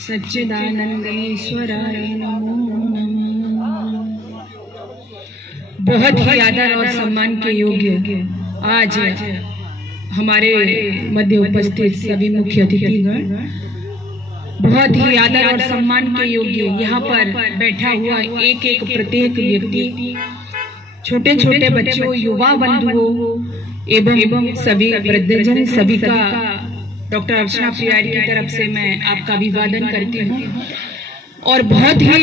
सच्चिदानंदेश्वराय नमो नमः। बहुत ही आदर और सम्मान के योग्य आज हमारे मध्य उपस्थित सभी मुख्य अतिथिगण, बहुत ही आदर और सम्मान के योग्य यहाँ पर बैठा हुआ एक एक प्रत्येक व्यक्ति, छोटे छोटे बच्चों, युवा बंधुओं एवं सभी वृद्धजन, सभी का डॉक्टर अर्चना प्रियारी की तरफ से मैं आपका अभिवादन करती हूँ। और बहुत ही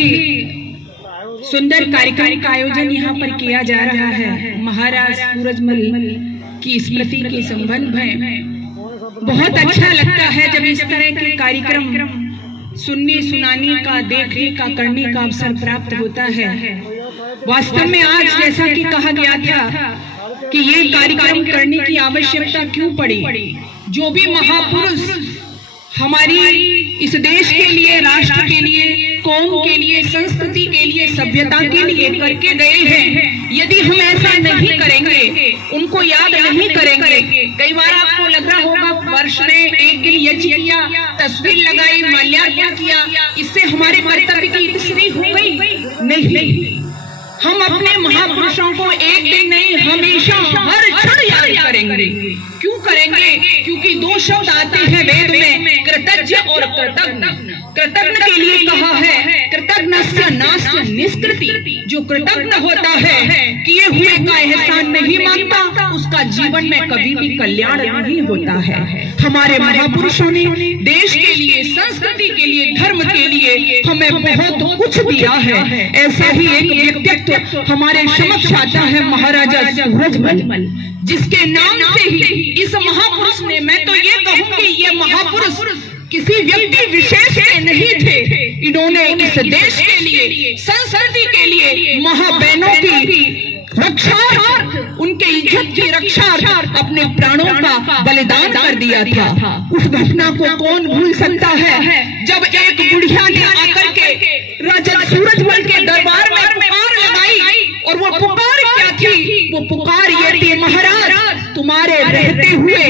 सुंदर कार्यक्रम का आयोजन यहाँ पर किया जा रहा है महाराज सूरजमल की स्मृति के संबंध में। बहुत अच्छा लगता है जब इस तरह के कार्यक्रम सुनने सुनाने का, देखने का, करने का अवसर प्राप्त होता है। वास्तव में आज जैसा कि कहा गया था कि ये कार्यक्रम करने की आवश्यकता क्यों पड़ी, जो भी महापुरुष हमारी इस देश के लिए, राष्ट्र के लिए, कौम के लिए, संस्कृति के लिए, सभ्यता के लिए करके गए हैं, यदि हम ऐसा नहीं करेंगे, उनको याद नहीं करेंगे, कई बार आपको लग रहा होगा वर्ष में एक दिन यज्ञ किया, तस्वीर लगाई, माल्यार्पण किया, इससे हमारे कर्तव्य की इतनी हो गई नहीं। हम अपने महापुरुषों को एक दिन नहीं, हमेशा हर क्षण याद करेंगे। क्यों करेंगे? क्योंकि दो शब्द आते हैं वेद में, कृतज्ञ और कृतज्ञ। कृतज्ञ के लिए कहा है कृतज्ञस्य नास्य निष्कृति। जो कृतज्ञ होता है, किए हुए का एहसान नहीं मांगता, उसका जीवन में कभी भी कल्याण नहीं होता है। हमारे महापुरुषों ने देश के लिए, संस्कृति के लिए, धर्म के लिए हमें बहुत कुछ दिया है। ऐसा ही एक व्यक्तित्व हमारे समक्ष आता है महाराजा सूरजमल, जिसके नाम से ही इस महापुरुष ने, मैं तो ये कहूँगी ये महापुरुष किसी व्यक्ति विशेष के नहीं थे, इन्होंने इस देश के लिए, संस्कृति के लिए, माँ बहनों की रक्षार्थ, उनके इज्जत की रक्षार्थ अपने प्राणों का बलिदान कर दिया था। उस घटना को कौन भूल सकता है, जब एक बुढ़िया ने आकर के राजा सूरजमल के दरबार में पुकार लगाई, और वो पुकार क्या थी? वो पुकार ये थी, महाराज तुम्हारे रहते हुए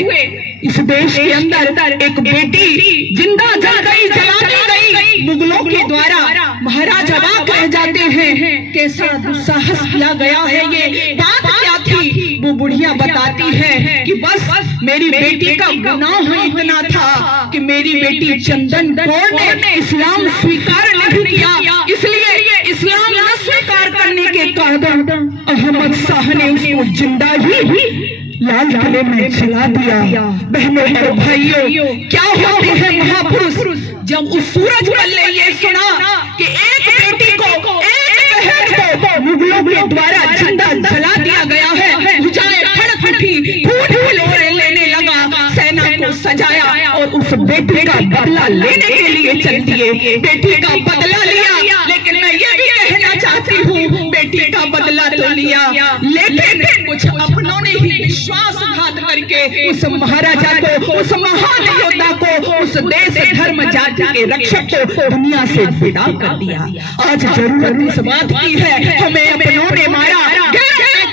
इस देश के अंदर एक बेटी जिंदा जल गई, जला दी गई मुगलों के द्वारा। महाराज अवाक रह जाते हैं, कैसा दुस्साहस किया गया है, ये बात क्या थी? वो बुढ़िया बताती है कि बस मेरी बेटी का गुनाह इतना था कि मेरी बेटी चंदन कौर ने इस्लाम स्वीकार नहीं किया, इसलिए इस्लाम न स्वीकार करने के कारण अहमद शाह ने उसको जिंदा ही लाल किले में जला दिया। बहनों और भाइयों, क्या होते हैं महापुरुष? जब उस सूरजमल ने ये सुना कि एक बेटी को, एक बहन को मुगलों के द्वारा जिंदा जला दिया गया है, भुजाएं फड़क उठी, फूट फूलोरे लेने लगा, सेना को सजाया और उस बेटी का बदला लेने के लिए चल दिए। बेटी का बदला लिया, लेकिन मैं ये भी कहना चाहती हूँ, बेटी का बदला तो लिया, लेकिन कुछ अपनों ने ही विश्वासघात करके उस महाराजा को, उस महान योद्धा को, उस देश, धर्म, जाति के रक्षक को दुनिया से विदा कर दिया। आज जरूरत इस बात की है, हमें अपनों ने मारा,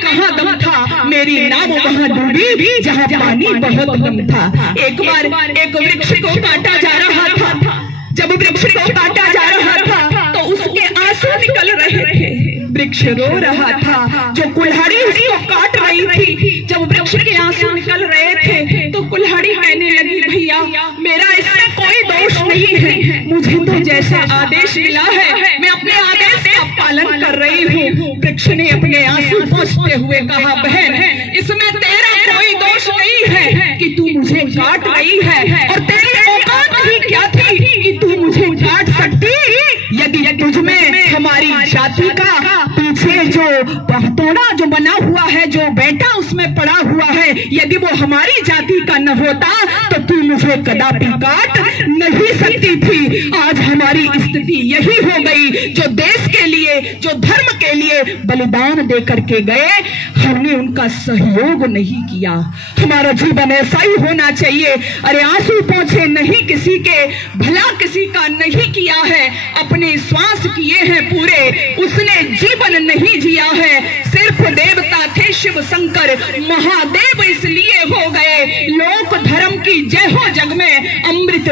कहाँ दम था, मेरी नाव वहाँ डूबी जहाँ पानी बहुत कम था। एक बार एक वृक्ष को काटा जा रहा था, जब वृक्ष को काटा जा रहा था तो उसके आंसू निकल रहे थे, वृक्ष रो रहा था। जो कुल्हाड़ी उसको काट रही थी, जब वृक्ष के आंसू निकल रहे थे तो कुल्हाड़ी कहने लगी, भैया मेरा इसमें कोई दोष नहीं है, मुझे तो जैसा आदेश मिला है मैं अपने आदेश का पालन कर रही हूँ। वृक्ष ने अपने आंसू पोंछते हुए कहा, बहन इसमें तेरा कोई दोष नहीं है कि तू मुझे काट रही है, और तेरी औकात ही क्या थी कि तू मुझे काट सकती? यदि तुझमें हमारी जाति का पीछे जो पहतोड़ा जो बना हुआ है, जो बेटा उसमें पड़ा हुआ है, यदि वो हमारी जाति का न होता तो तू मुझे कदापि काट नहीं सकती थी। आज हमारी स्थिति यही हो गई, जो देश के लिए, जो धर्म के लिए बलिदान दे करके गए, हमने उनका सहयोग नहीं किया। हमारा जीवन ऐसा ही होना चाहिए। अरे आंसू पोंछे नहीं किसी के, भला किसी का नहीं किया है, अपने श्वास किए हैं पूरे, उसने जीवन नहीं जिया है। सिर्फ देवता थे शिव शंकर, महादेव इसलिए हो गए, लोक धर्म की जय हो जग में,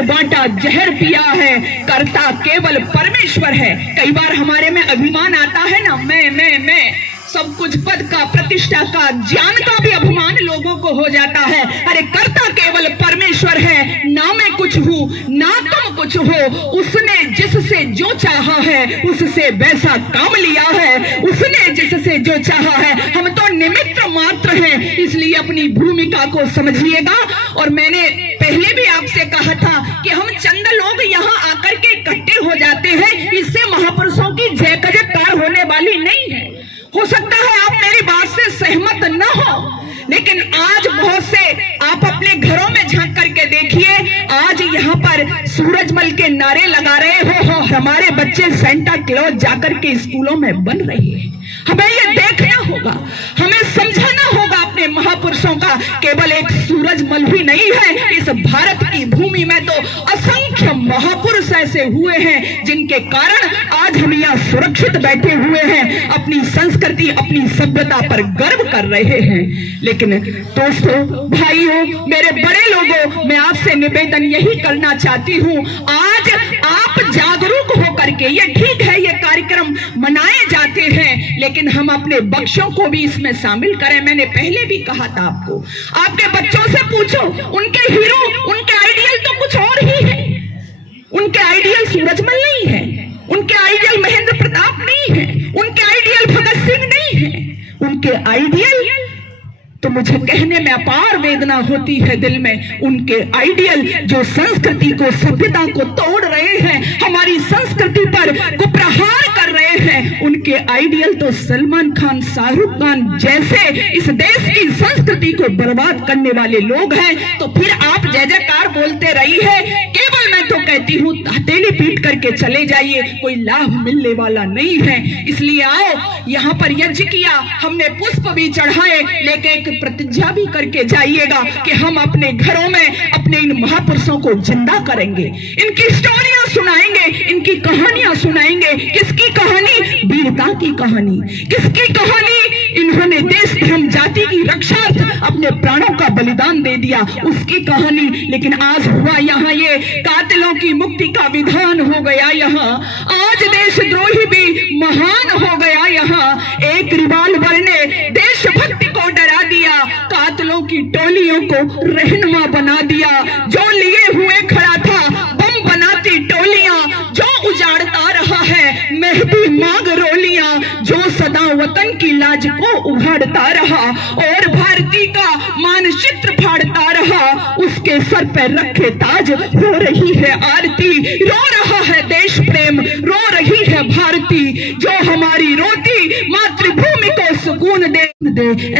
बांटा जहर पिया है, करता केवल परमेश्वर है। कई बार हमारे में अभिमान आता है ना, मैं सब कुछ पद का, प्रतिष्ठा का, ज्ञान का भी अभिमान लोगों को हो जाता है। अरे करता केवल परमेश्वर है, ना मैं कुछ हूँ ना तुम कुछ हो। उसने जिससे जो चाहा है उससे वैसा काम लिया है, उसने जिससे जो चाहा है। हम तो निमित्त मात्र हैं, इसलिए अपनी भूमिका को समझिएगा। और मैंने पहले भी आपसे कहा था कि हम चंद लोग यहाँ आकर के इकट्ठे हो जाते हैं, इससे महापुरुषों की जय जयकार होने वाली नहीं है। हो सकता है आप मेरी बात से सहमत न हो, लेकिन आज बहुत से आप अपने घरों में झांक करके देखिए, आज यहाँ पर सूरजमल के नारे लगा रहे हो, हमारे बच्चे सेंटा क्लॉज जाकर के स्कूलों में बन रही है। हमें ये देखना होगा, हमें समझाना होगा अपने महापुरुषों का। केवल एक सूरजमल ही नहीं है, इस भारत की भूमि में तो असंख्य महापुरुष ऐसे हुए हैं जिनके कारण आज हम यहाँ सुरक्षित बैठे हुए हैं, अपनी संस्कृति, अपनी सभ्यता पर गर्व कर रहे हैं। लेकिन दोस्तों, भाइयों, मेरे बड़े लोगों, मैं आपसे निवेदन यही करना चाहती हूँ, आज आप जागरूक होकर के, ये ठीक है ये कार्यक्रम मनाए जाते हैं, लेकिन हम अपने बच्चों को भी इसमें शामिल करें। मैंने पहले भी कहा था आपको, आपके बच्चों से पूछो, उनके हीरो, उनके आइडियल तो कुछ और ही है। उनके आइडियल सूरजमल नहीं है, उनके आइडियल महेंद्र प्रताप नहीं है, उनके आइडियल भगत सिंह नहीं है। उनके आइडियल तो मुझे कहने में अपार वेदना होती है दिल में। उनके आइडियल जो संस्कृति को, सभ्यता को तोड़ रहे हैं, हमारी संस्कृति पर कुप्रहार कर रहे हैं, उनके आइडियल तो सलमान खान, शाहरुख खान जैसे इस देश की संस्कृति को बर्बाद करने वाले लोग हैं। तो फिर आप जय जयकार बोलते रही है, केवल मैं तो कहती हूँ हथेली पीट करके चले जाइए, कोई लाभ मिलने वाला नहीं है। इसलिए आओ, यहाँ पर यज्ञ किया हमने, पुष्प भी चढ़ाए, लेकिन एक प्रतिज्ञा भी करके जाइएगा कि हम अपने घरों में अपने इन महापुरुषों को जिंदा करेंगे, इनकी स्टोरियां सुनाएंगे, इनकी कहानियां सुनाएंगे। किसकी कहानी? वीरता की कहानी। किसकी कहानी? इन्होंने देश, धर्म, जाति की रक्षार्थ अपने प्राणों का बलिदान दे दिया, उसकी कहानी। लेकिन आज हुआ यहाँ ये कातिलों की मुक्ति का विधान हो गया यहाँ, आज देशद्रोही भी महान हो गया यहाँ। एक रिवाल्वर ने देशभक्ति को डरा दिया, कातिलों की टोलियों को रहनुमा बना दिया। जो लिए हुए खड़ा था बम बनाती टोलियां, जो उजाड़ता रहा है महबी मांग रोलियां, जो सदा वतन की लाज को उघाड़ता रहा और भारती का मानचित्र फाड़ता रहा, उसके सर पर रखे ताज हो रही है आरती। रो रहा है देश प्रेम, रो रही है भारती, जो हमारी रोती मातृभूमि को सुकून दे।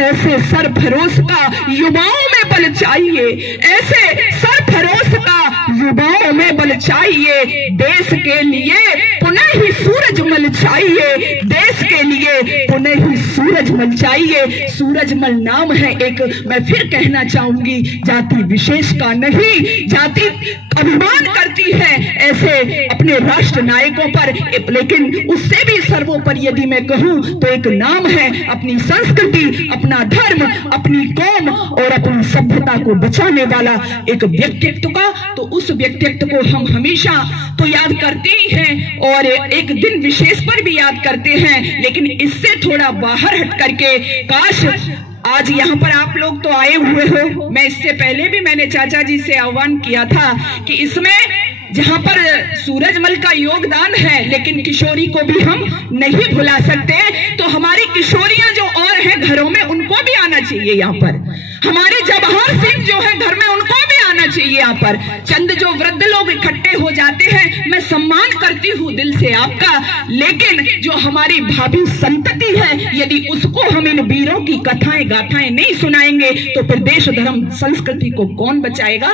ऐसे सरफरोश का युवाओं में बल चाहिए, ऐसे सरफरोश का युवाओं में बल चाहिए। देश के लिए पुनः ही सूरजमल चाहिए, देश के लिए पुनः ही सूरजमल चाहिए। सूरजमल नाम है एक, मैं फिर कहना चाहूंगी, जाति विशेष का नहीं, जाति अभिमान करती है ऐसे अपने राष्ट्र नायकों पर, लेकिन उससे भी सर्वोपरि यदि मैं कहूं तो एक नाम है अपनी संस्कृति, अपना धर्म, अपनी कौम और अपनी सभ्यता को बचाने वाला एक व्यक्तित्व का। तो उस व्यक्तित्व को हम हमेशा तो याद करते ही हैं और एक दिन विशेष पर भी याद करते हैं, लेकिन इससे थोड़ा बाहर हट करके काश आज यहाँ पर आप लोग तो आए हुए हो। मैं इससे पहले भी मैंने चाचा जी से आह्वान किया था कि इसमें जहाँ पर सूरजमल का योगदान है, लेकिन किशोरी को भी हम नहीं भुला सकते। तो हमारी किशोरियां जो और हैं घरों में, उनको भी आना चाहिए यहाँ पर। हमारे जवाहर सिंह जो है घर में, उनको भी आना चाहिए यहाँ पर। चंद जो वृद्ध लोग इकट्ठे हो जाते हैं, मैं सम्मान करती हूँ दिल से आपका, लेकिन जो हमारी भावी संतति है, यदि उसको हम इन वीरों की कथाएं गाथाएं नहीं सुनाएंगे तो फिर देश, धर्म, संस्कृति को कौन बचाएगा।